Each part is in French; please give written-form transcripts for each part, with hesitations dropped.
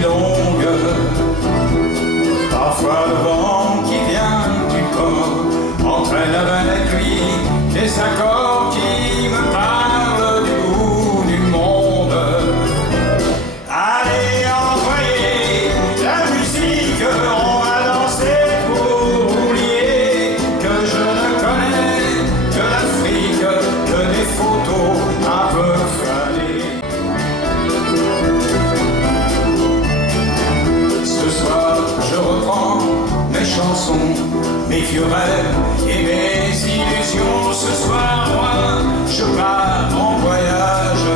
nuits longues. Parfois le vent qui vient du port entraîne avec lui des accords qui me parlent du bout du monde. Allez, envoyez la musique, on va danser pour oublier que je ne connais que l'Afrique, que des photos un peu fanées. Ce soir, je reprends mes chansons, mes vieux rêves et mes illusions. Ce soir, moi, je pars en voyage.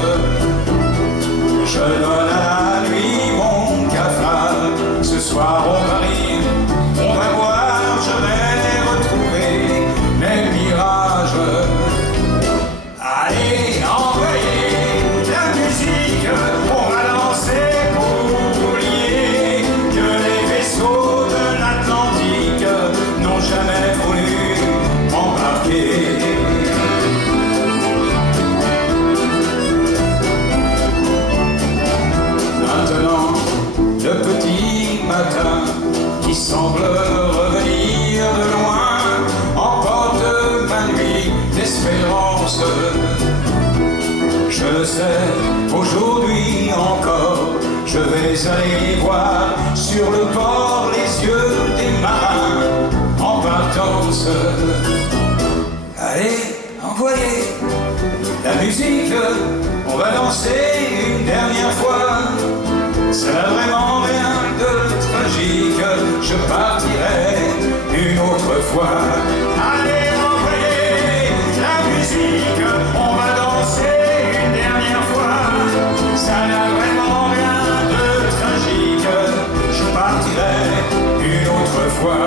Je donne à la nuit mon cafard. Ce soir, on va rire, on va voir, je vais retrouver mes mirages. Allez, envoyez la musique, on va danser pour oublier que les vaisseaux de l'Atlantique n'ont jamais voulu embarquer. Maintenant, le petit matin qui semble revenir de loin emporte ma nuit d'espérance. Je le sais, aujourd'hui encore, je vais aller voir sur le port les yeux des marins en partance. Allez, envoyez la musique, on va danser une dernière fois. Ça n'a vraiment rien de tragique, je partirai une autre fois. Allez, envoyez la musique, on va danser une dernière fois. Ça n'a vraiment rien de tragique, je partirai une autre fois.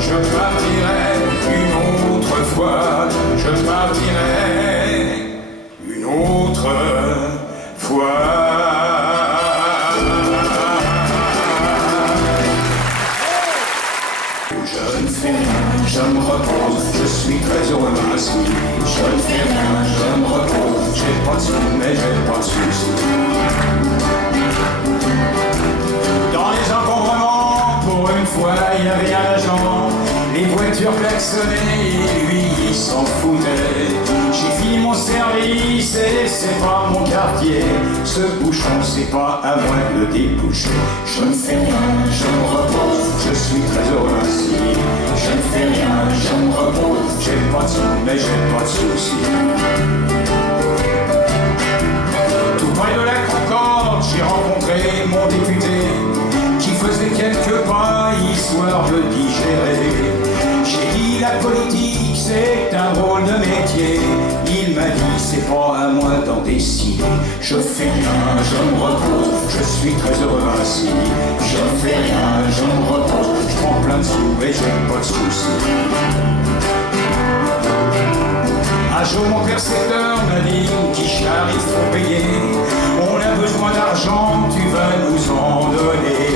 Je partirai une autre fois. Je partirai une autre fois. Je ne fais rien, je me repose, je suis très heureux ainsi. Je ne fais rien, je me repose, j'ai pas de sous, mais j'ai pas de soucis. Dans les encombrements, pour une fois, il y avait un agent. Les voitures klaxonnaient et lui, il s'en foutait. J'ai fini mon service et c'est pas mon quartier. Ce bouchon, c'est pas à moi de le déboucher. Je ne fais rien, je me repose, je suis très heureux ainsi. Je ne fais rien, je me repose, j'ai pas de sous, mais j'ai pas de soucis. Tout près de la Concorde, j'ai rencontré mon député qui faisait quelques pas histoire de digérer. J'ai dit la politique c'est un drôle de métier. Il m'a dit c'est pas à moi d'en décider. Je fais rien, je me repose, je suis très heureux ainsi. Je ne fais rien, je me repose, je prends plein de sous et j'ai pas de soucis. Un jour mon percepteur m'a dit Guichard il faut payer. On a besoin d'argent, tu vas nous en donner.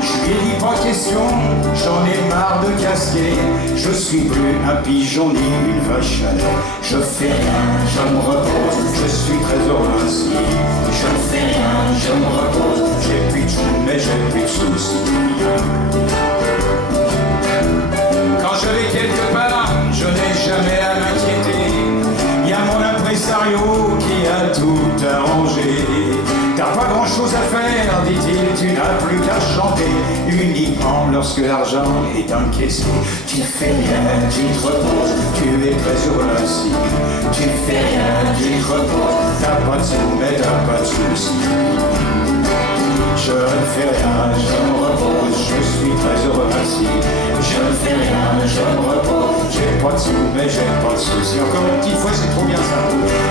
Je lui ai dit pas question, j'en ai marre de casquer. Je suis plus un pigeon ni une vache à lait. Je fais rien, je me repose, je suis très heureux ainsi. Je ne fais rien, je me repose, j'ai plus de sous, mais j'ai plus de soucis. Quand je vais quelque part, je n'ai jamais à m'inquiéter. Y a mon impresario qui a tout arrangé. T'as pas grand chose à faire, dit-il, tu n'as plus qu'à chanter. Uniquement lorsque l'argent est encaissé. Tu fais rien, tu te reposes, tu es très heureux ainsi. Tu fais rien, tu te reposes, t'as pas de sous, mais t'as pas de soucis. Je ne fais rien, je me repose, je suis très heureux ainsi. Je ne fais rien, je me repose, j'ai pas de sous, mais j'ai pas de soucis. Encore une petite fois, c'est trop bien ça.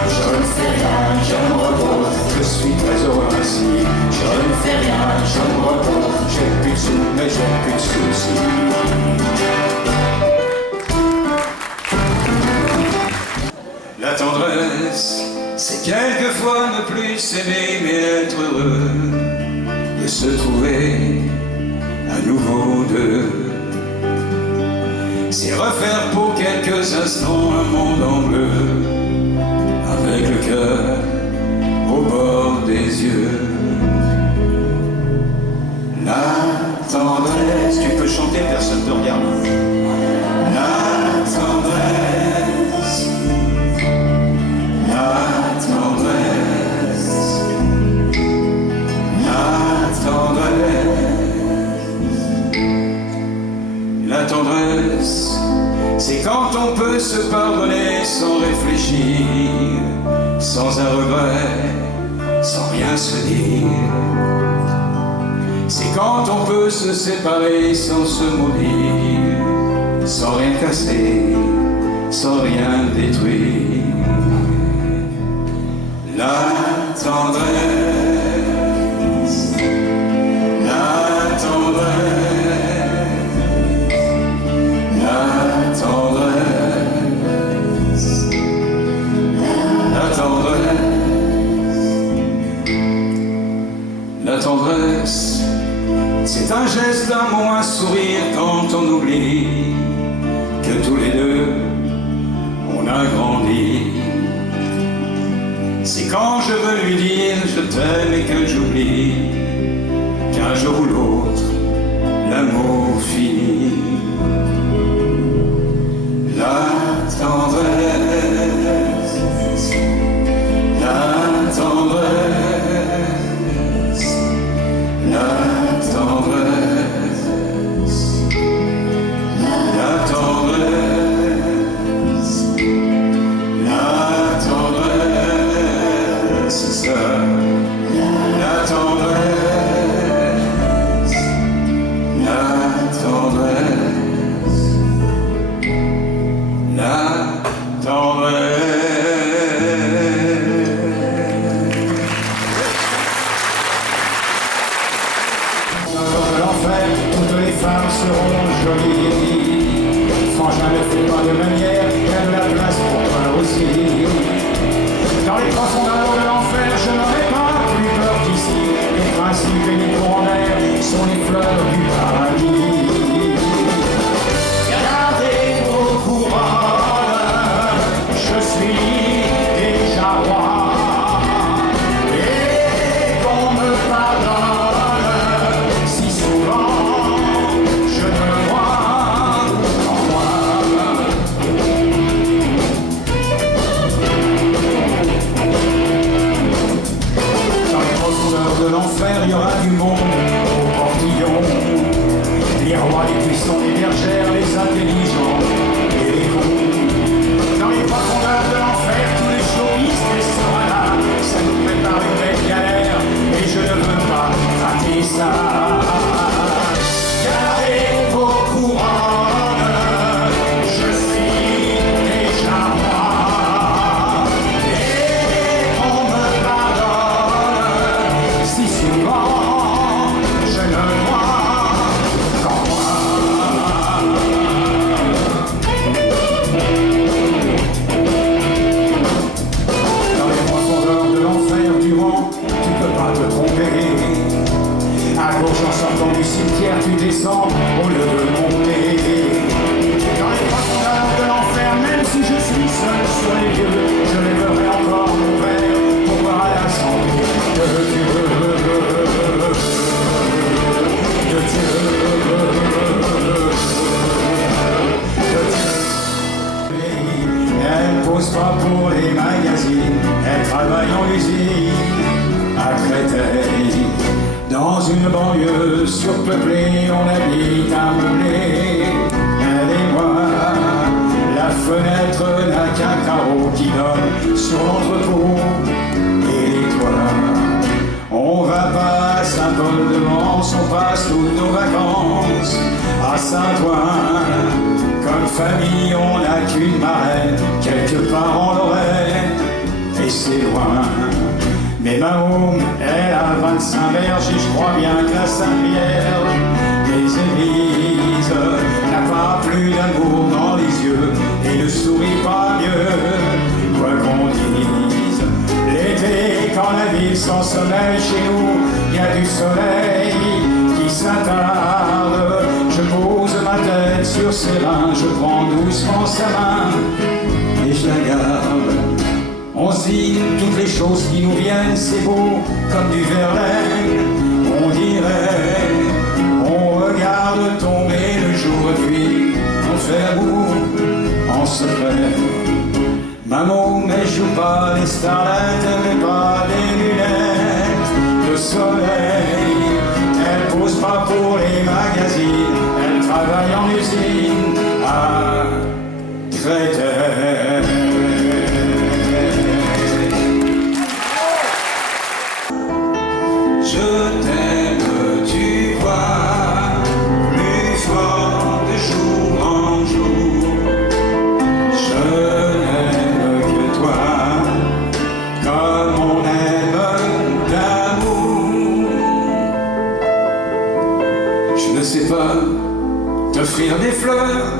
Je ne fais rien, je me repose, je suis très heureux ainsi. Je ne fais rien, je me repose, j'ai plus de sous, mais j'ai plus de soucis. La tendresse, c'est quelquefois ne plus s'aimer, mais être heureux de se trouver à nouveau deux. C'est refaire pour quelques instants un monde en bleu, avec le cœur au bord des yeux. tendresse. Tu peux chanter, personne te regarde. La tendresse, la tendresse, la tendresse. La tendresse, c'est quand on peut se pardonner sans réfléchir, sans un regret, sans rien se dire. C'est quand on peut se séparer sans se maudire, sans rien casser, sans rien détruire. La tendresse, la tendresse, la tendresse, la tendresse, la tendresse. C'est un geste, un mot, un sourire quand on oublie que tous les deux on a grandi. C'est quand je veux lui dire je t'aime et que j'oublie qu'un jour ou l'autre l'amour finit. La tendresse, la tendresse, la tendresse, la tendresse, la tendresse, c'est ça. La tendresse, la tendresse, la tendresse. L'enfer, toutes les femmes seront jolies. Frangin ne fait pas de manière, il y a de la place pour toi aussi. Dans les profondeurs de l'enfer, je n'aurai pas plus peur qu'ici. Les principes et les courants d'air sont les fleurs du paradis. Gardez vos couronnes, je suis déjà roi. Et qu'on me pardonne si souvent je me vois en moi. Dans les profondeurs de l'enfer, il y aura du monde au portillon. Les rois, les puissants, les bergères, les intelligents et les cons. Dans les profondeurs de l'enfer, tous les chauvistes et sera là. Ça nous prépare une belle galère et je ne veux pas rater ça. Gardez vos couronnes, je suis déjà roi. Et qu'on me pardonne si souvent je ne vois qu'en moi. Dans les profondeurs de l'enfer du vent, tu peux pas te tromper. À gauche en sortant du cimetière, tu descends au lieu de monter. Dans les profondeurs de l'enfer, même si je suis seul sur les lieux, je lèverai encore mon verre pour voir à la santé de Dieu. De Dieu. De Dieu. Elle pose pas pour les magazines, elle travaille en usine à Créteil. Dans une banlieue surpeuplée, on habite un meublé. Elle et moi, la fenêtre n'a qu'un carreau qui donne sur l'entrepôt et les toits. On va pas à Saint-Paul-de-Vence, on passe toutes nos vacances à Saint-Ouen. Comme famille, on n'a qu'une marraine, quelque part en Lorraine, et c'est loin. Mais ma home, elle a 25 berges, et je crois bien que la Sainte-Vierge des Églises n'a pas plus d'amour dans les yeux et ne sourit pas mieux, quoi qu'on dise. L'été, quand la ville sans sommeil, chez nous, il y a du soleil qui s'attarde. Je pose ma tête sur ses reins, je prends doucement sa main et je la garde. On se dit toutes les choses qui nous viennent, c'est beau comme du Verlaine. On dirait, on regarde ton Maman, mais joue pas les starlettes, mais pas les lunettes de soleil. Elle pose pas pour les magazines, elle travaille en usine à Créteil. Je t'aime, tu vois, plus fort de jour en jour. Je n'aime que toi, comme on aime l'amour. Je ne sais pas t'offrir des fleurs,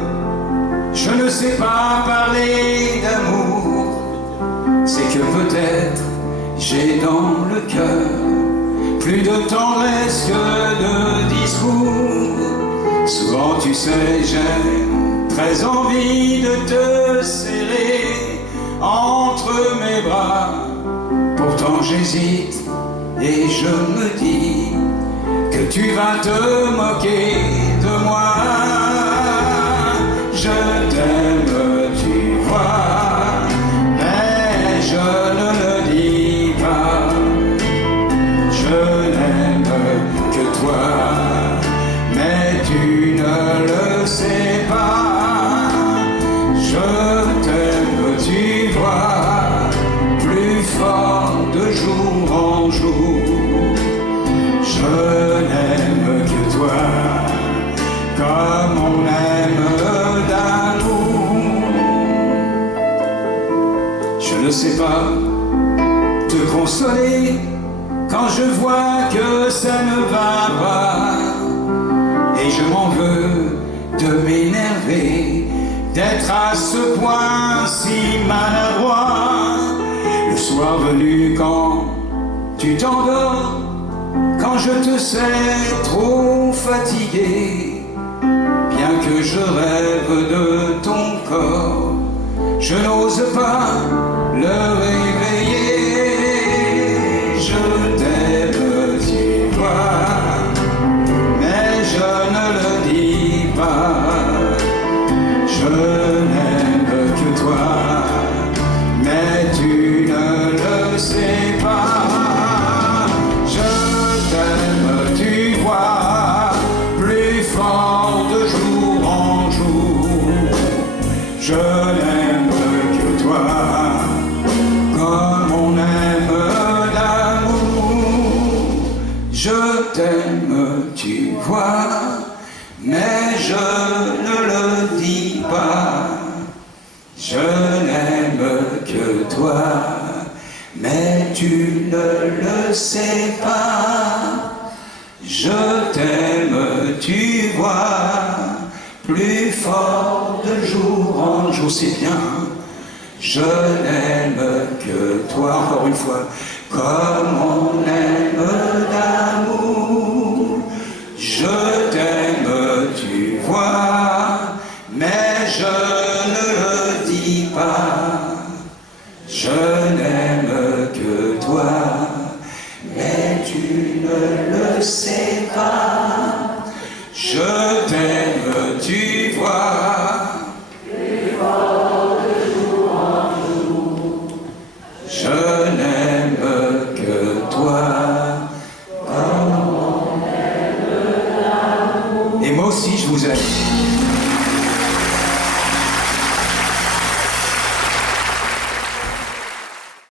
je ne sais pas parler d'amour. C'est que peut-être j'ai dans le cœur plus de tendresse que de discours. Souvent tu sais, j'ai très envie de te serrer entre mes bras. Pourtant j'hésite et je me dis que tu vas te moquer de moi. Je t'aime, tu vois, mais je ne le dis pas. Je n'aime que toi, mais tu ne le sais pas. Je t'aime, tu vois, plus fort de jour en jour. Je n'aime que toi, comme on aime d'amour. Je ne sais pas te consoler quand je vois que ça ne va pas, et je m'en veux de m'énerver, d'être à ce point si maladroit. Le soir venu quand tu t'endors, quand je te sais trop fatigué, bien que je rêve de ton corps, je n'ose pas le réveiller. Je t'aime, tu vois, mais je ne le dis pas. Je n'aime que toi, mais tu ne le sais pas. Je t'aime, tu vois, plus fort de jour en jour. Je n'aime que toi, comme on aime l'amour. Je t'aime, tu vois, mais je ne le dis pas. Je n'aime que toi, mais tu ne le sais pas. Je t'aime, tu vois, plus fort de jour en jour. C'est bien, hein? Je n'aime que toi, encore une fois, comme on aime l'amour. Je t'aime, tu vois, mais je ne le dis pas. Je n'aime que toi, mais tu ne le sais pas. Je t'aime, tu vois, plus fort de jour en jour. Je n'aime que toi, comme on aime l'amour. Et moi aussi je vous aime.